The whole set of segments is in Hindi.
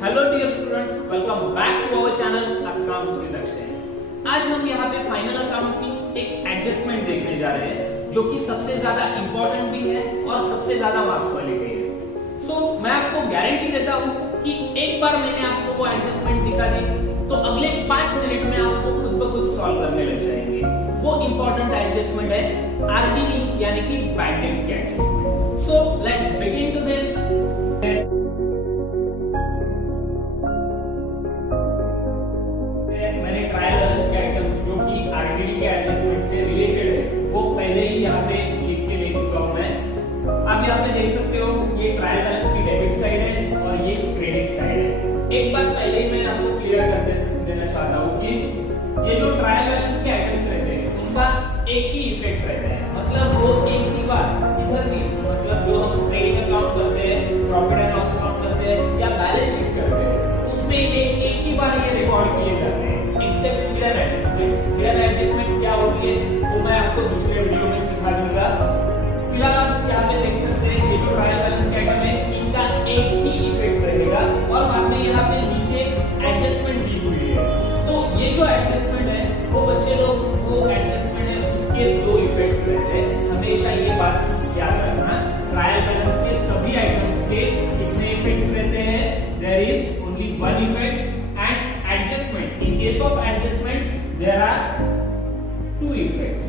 Hello dear students, welcome back to our channel accounts with Akshay. आज हम यहाँ पे फाइनल अकाउंट की एक एडजस्टमेंट देखने जा रहे हैं जो कि सबसे ज्यादा इंपॉर्टेंट भी है और सबसे ज्यादा मार्क्स वाली भी है। सो मैं आपको गारंटी देता हूँ कि एक बार मैंने आपको वो एडजस्टमेंट दिखा दी तो अगले 5 मिनट में आपको खुद ब खुद सॉल्व करने लग जाएंगे। वो इंपॉर्टेंट एडजस्टमेंट है आरडीडी यानी कि बैड डेट की adjustment. So let's begin to this. मैंने ट्रायल बैलेंस के आइटम्स जो कि आरडीडी के एडजस्टमेंट से रिलेटेड है वो पहले ही यहाँ पे लिख के ले चुका हूँ मैं। आप यहाँ पे देख सकते हो ये ट्रायल बैलेंस की डेबिट साइड है और ये क्रेडिट साइड है। एक बात पहले ही मैं आपको क्लियर कर देना चाहता हूँ कि ये जो ट्रायल बैलेंस के आइटम्स रहते हैं उनका एक ही इफेक्ट रहता है, मतलब वो एक ही बार इधर भी, मतलब जो हम ट्रेडिंग अकाउंट करते हैं, प्रॉफिट एंड लॉस अकाउंट करते हैं या बैलेंस शीट करते हैं उसमें ये एक ही बार ये रिकॉर्ड किए जाते हैं except hidden adjustment. Hidden adjustment क्या होती है वो मैं आपको दूसरे वीडियो में सिखा दूंगा। फिलहाल आप यहाँ पे देख सकते हैं ये जो ट्रायल बैलेंस के आइटम है इनका एक ही इफेक्ट रहेगा और बाद में यहाँ पे नीचे एडजस्टमेंट दी हुई है। तो ये जो एडजस्टमेंट है वो बच्चे लोग वो एडजस्टमेंट है उसके दो इफेक्ट्स रहते हैं। हमेशा ये बात याद रखना, ट्रायल बैलेंस के सभी आइटम्स के कितने इफेक्ट्स रहते हैं? There is only one effect and adjustment, in case of adjustment there are two effects.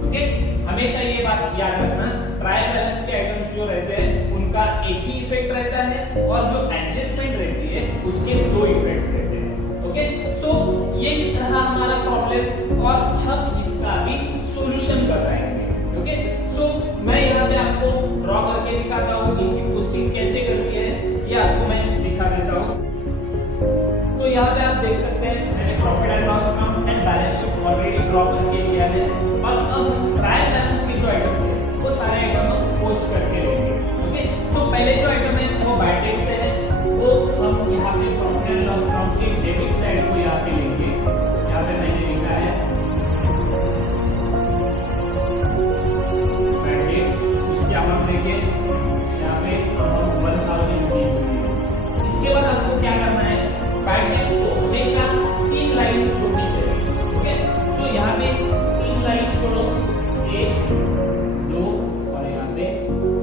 Okay, हमेशा ये बात याद रखना, ट्रायल बैलेंस के आइटम्स जो रहते हैं उनका एक ही इफेक्ट रहता है और जो एडजस्टमेंट रहती है उसके दो इफेक्ट रहते हैं। ओके, सो ये रहा हमारा प्रॉब्लम और हम इसका भी सॉल्यूशन बताएंगे। ओके, सो मैं यहाँ पे आपको ड्रॉ करके दिखाता हूँ इनकी पोस्टिंग कैसे करती है, ये आपको मैं दिखा देता हूँ। तो यहाँ पे आप देख सकते हैं मैंने profit and loss account and balance sheet already draw करके लिया है और अब ट्रायल बैलेंस के जो आइटम्स है वो सारे आइटम हम पोस्ट करके लेंगे। ओके, सो पहले जो आइटम है वो बैड डेट से है, वो हम यहाँ पे प्रॉफिट एंड लॉस अकाउंट के डेबिट साइड को यहाँ पे लेंगे। यहाँ पे मैंने लिखा है बैड डेट्स, उसके अमाउंट देखिए यहाँ पे अमाउंट 1000 दी हुई है। इसके बाद आपको क्या करना है, बैड डेट्स को हमेशा 3 लाइन छोड़नी चाहिए। ओके, सो यहाँ पे 3 लाइन छोड़ो, 1 2 और यहाँ पे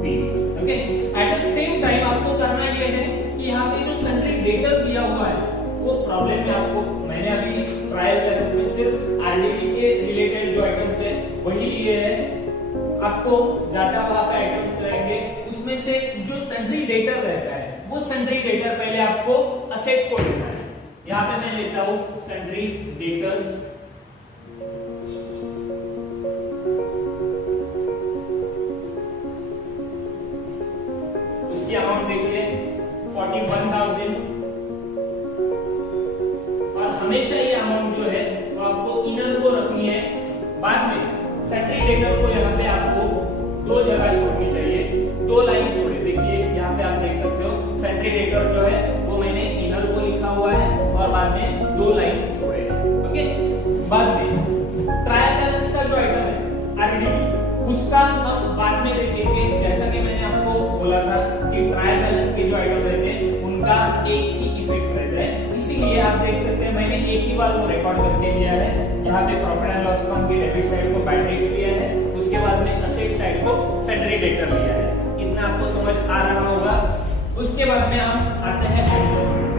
3। Okay, at the same time आपको करना ये है कि यहाँ पे जो सन्ड्री डेटर दिया हुआ है वो प्रॉब्लम में आपको मैंने अभी इस ट्रायल बैलेंस में सिर्फ आरडीडी के रिलेटेड जो आइटम्स है वही लिए हैं। आपको ज्यादा वहां पे आइटम्स रहेंगे उसमें से जो सन्ड्री डेटर रहता है वो सन्ड्री डेटर पहले आपको असेट को लेना है। यहाँ पे मैं लेता हूं सन्ड्री डेटर्स, उसकी अमाउंट देखिए 41,000 और हमेशा ये अमाउंट जो है वो आपको इनर को रखनी है। बाद में सन्ड्री डेटर को यहाँ पे आपको दो जगह छोड़नी चाहिए, 2 लाइन छोड़े। देखिए यहाँ पे आप देख सकते हो सन्ड्री डेटर जो है वो मैंने इनर को लिखा हुआ है और बाद में 2 लाइंस छोड़े। ओके, बाद में ट्रायल बैलेंस का जो आइटम है आरडीडी उसका हम बाद में देखेंगे। जैसा कि मैंने आपको बोला था कि ट्रायल बैलेंस के जो आइटम रहते हैं उनका एक ही इफेक्ट रहता है, इसीलिए आप देख सकते हैं मैंने एक ही बार वो रिकॉर्ड करके लिया है। यहाँ पे प्रॉफिट एंड लॉस अकाउंट की डेबिट साइड को बैड डेट्स लिया है, उसके बाद में असेट साइड को सन्ड्री डेटर लिया है। इतना आपको समझ आ रहा होगा। उसके बाद में हम आते हैं एडजस्टमेंट।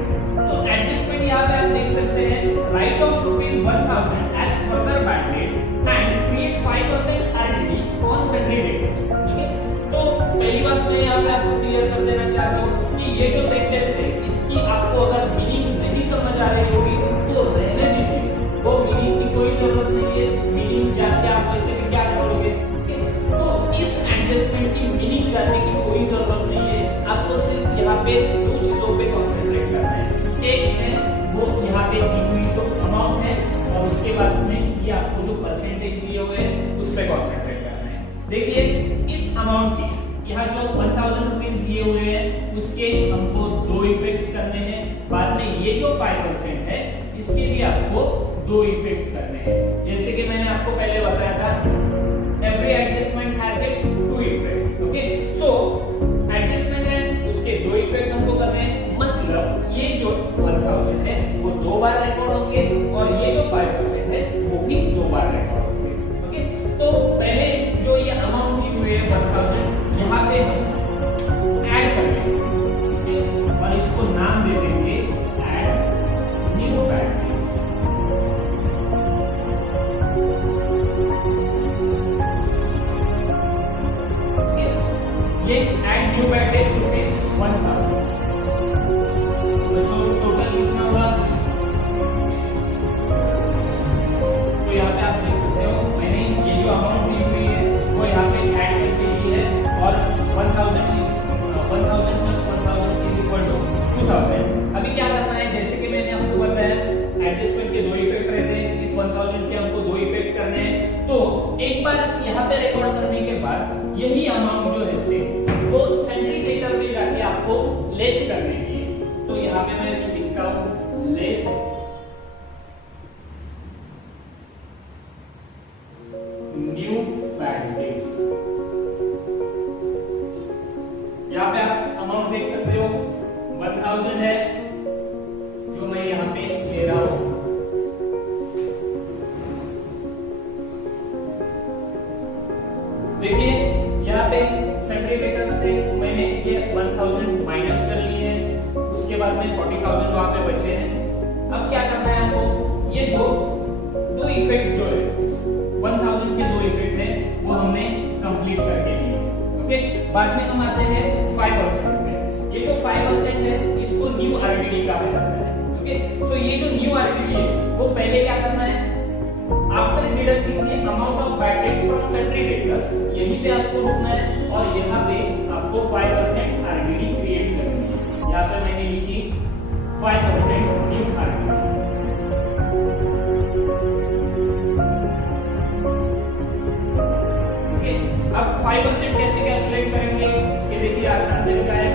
तो एडजस्टमेंट यहाँ पे आप देख सकते हैं write off ₹1000 as further bad debts and create 5% RDD on sundry debtors. ठीक है, तो पहली बात मैं यहाँ पे आपको क्लियर कर देना चाहता हूँ कि ये जो सेंटेंस है इसकी आपको अगर मीनिंग नहीं समझ आ रही होगी तो रहने दीजिए, वो मीनिंग की कोई जरूरत नहीं है। मीनिंग जान के आप वैसे भी क्या करोगे। तो इस एडजस्टमेंट की मीनिंग जानने की कोई जरूरत नहीं है, आपको सिर्फ यहाँ पे 2 चीजों पे कंसंट्रेट करना है। एक है वो यहाँ पे दी हुई जो अमाउंट है और उसके बाद में ये आपको जो परसेंटेज दिए हुए हैं उस पे कंसंट्रेट करना है। देखिए इस अमाउंट की यहाँ जो 1000 रुपीज दिए हुए हैं उसके हमको 2 इफेक्ट्स करने हैं। बाद में ये जो 5% है इसके भी आपको 2 इफेक्ट करने हैं। जैसे कि मैंने आपको पहले बताया था every adjustment has its 2 effect. Okay, so adjustment है उसके 2 इफेक्ट हमको करने हैं, मतलब सकते हो 1000 है जो मैं यहाँ पे ले रहा हूं। देखिए यहाँ पे सन्ड्री डेटर्स से मैंने ये 1000 माइनस कर लिए हैं, उसके बाद में 40,000 वहां पे बचे हैं। अब क्या करना है आपको, ये दो इफेक्ट जो है 1000 के 2 इफेक्ट है वो हमने कंप्लीट करके लिए। ओके, बाद में हम आते हैं 5% पे। ये जो 5% है इसको न्यू आरडीडी कहा जाता है। ओके, सो ये जो न्यू आरडीडी है वो पहले क्या करना है, after deducting the amount of bad debts from sundry debtors, यहीं पे आपको रुकना है और यहाँ पे आपको 5% आरडीडी क्रिएट करनी है। यहाँ पे मैंने लिखी 5% न्यू आरडीडी। ओके, अब 5% कैसे कैलकुलेट करेंगे, ये देखिए आसान तरीका है।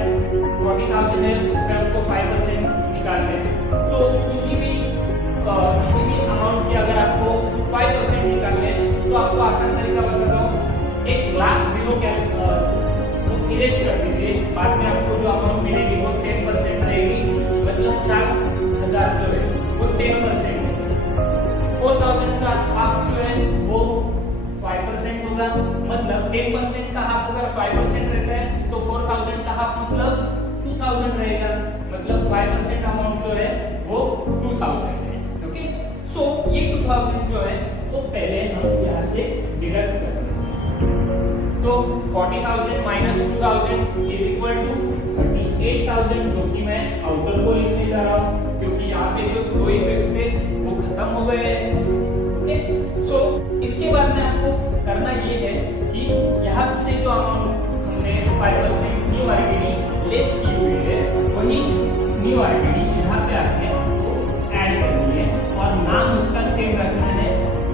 40,000 है, उस पे आपको 5% निकालने हैं। तो किसी भी अमाउंट की अगर आपको 5% निकालने हैं तो आपको आसान तरीका बताता हूं, एक लास्ट जीरो इरेज कर दीजिए, बाद में आपको जो अमाउंट मिलेगी वो 10% रहेगी, मतलब 4000 जो है वो 10% है। 4000 का हाफ जो है वो 5% होगा, मतलब 10% का हाफ अगर 5% रहता है तो 4000 का हाफ मतलब 2000 रहेगा, मतलब 5% अमाउंट जो है वो 2000 है। ओके, सो ये 2000 जो है वो पहले हम यहाँ से डिडक्ट करेंगे। तो 40,000 माइनस 2000 इज इक्वल टू 38,000, जो कि मैं आउटर को लिखने जा रहा हूँ क्योंकि यहाँ पे जो 2 इफेक्ट्स थे वो खत्म हो गए हैं। ओके, सो इसके बाद में आपको करना ये है कि यहाँ से जो अमाउंट हमने 5% न्यू आरडीडी लेस की हुई है वही न्यू आरडीडी यहाँ पे आपने आपको ऐड करनी है और नाम उसका सेम रखना है,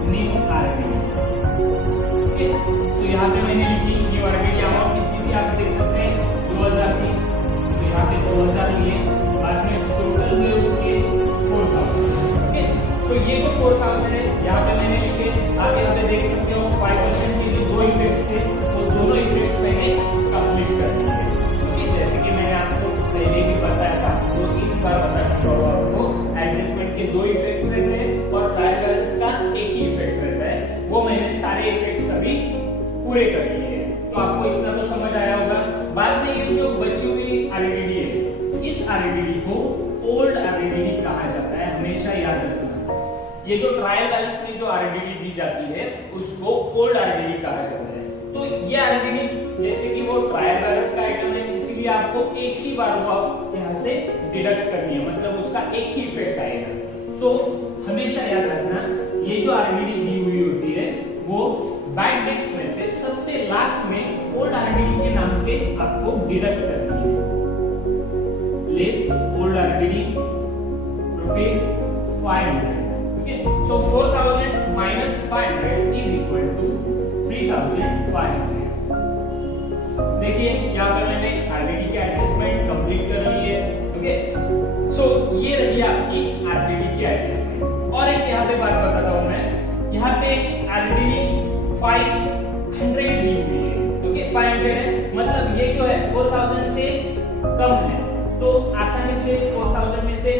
न्यू आरडीडी। ओके, सो यहाँ पे मैंने लिखी न्यू आरडीडी अमाउंट कितनी थी आप देख सकते हैं 2000 थी, तो यहाँ पे 2000 लिए, बाद में टोटल हुए उसके 4000। ओके, सो ये जो 4000 है यहाँ पे मैंने लिखे, आप यहाँ पे देख सकते हो 5% के जो 2 इफेक्ट्स थे वो दोनों इफेक्ट्स मैंने कंप्लीट कर दिए। ओके, जैसे कि मैंने आपको पहले भी बताया था, 2-3 बार बता चुका हूँ आपको, एडजस्टमेंट के 2 इफेक्ट्स रहते हैं और ट्रायल बैलेंस का एक ही इफेक्ट रहता है, वो मैंने सारे इफेक्ट्स अभी पूरे कर लिए हैं। तो आपको इतना तो समझ आया होगा। बाद में ये जो बची हुई आरडीडी है, इस आरडीडी को ओल्ड आरडीडी कहा जाता है, हमेशा याद रखना। ये जो ट्रायल बैलेंस में जो आरडीडी दी जाती है उसको ओल्ड आरडीडी कहा जाता है। तो ये आरडीडी जैसे कि वो ट्रायल बैलेंस का आइटम है, इसीलिए आपको एक ही बार वो यहाँ से डिडक्ट करनी है, मतलब उसका एक ही इफेक्ट आएगा। तो हमेशा याद रखना, ये जो आरडीडी दी हुई होती है वो बैड डेट्स में से सबसे लास्ट में ओल्ड आरडीडी के नाम से आपको डिडक्ट करनी है। Less old RDD rupees 500। Okay, so 4000 minus 500 is equal to 3500। देखिए यहाँ पर मैंने आरडीडी के एडजस्टमेंट कंप्लीट कर ली है। ओके, सो ये रही आपकी आरडीडी की एडजस्टमेंट। और एक यहाँ पे बात बताता हूँ मैं, यहाँ पे आरडीडी 500 दी हुई है। ओके, 500 है, मतलब ये जो है 4000 से कम है, तो आसानी से 4000 में से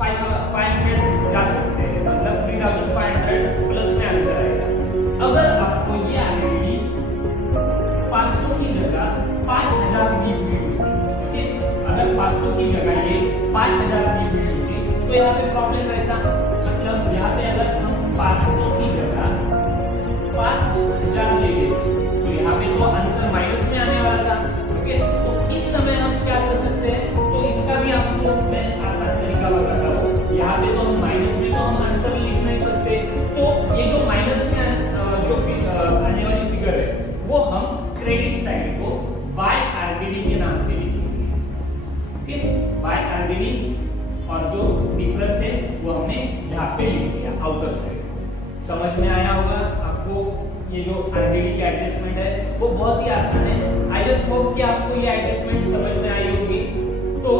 500 जा सकते हैं, मतलब 3500 प्लस में आंसर आएगा। अगर आपको ये आरडीडी 500 की जगह 5000 दी हुई होती, ओके, अगर 500 की जगह ये 5000 दी हुई होती तो यहाँ पे प्रॉब्लम रहता, मतलब यहाँ पे अगर हम 500 की जगह 5000 ले लेते तो यहाँ पे तो आंसर माइनस में आने वाला था। ओके, तो इस समय हम क्या कर सकते हैं, तो इसका भी आपको मैं आसान तरीका बताता हूँ। यहाँ पे तो हम माइनस में तो हम आंसर लिख नहीं सकते, तो ये जो माइनस में जो आने वाली फिगर है वो हम क्रेडिट साइड को बाय आरडीडी के नाम से लिखेंगे। ओके, बाय आरडीडी, और जो डिफरेंस है वो हमने यहाँ पे लिख दिया आउटर साइड। समझ में आया होगा आपको, ये जो आरडीडी की एडजस्टमेंट है वो बहुत ही आसान है। आई जस्ट होप कि आपको ये एडजस्टमेंट समझ में आई होगी। तो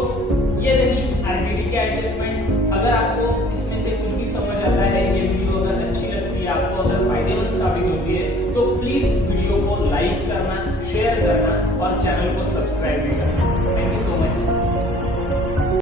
ये रही आरडीडी की एडजस्टमेंट। अगर आपको इसमें से कुछ भी समझ आता है, ये वीडियो अगर अच्छी लगती है आपको, अगर फायदेमंद साबित होती है, तो प्लीज वीडियो को लाइक करना, शेयर करना और चैनल को सब्सक्राइब भी करना।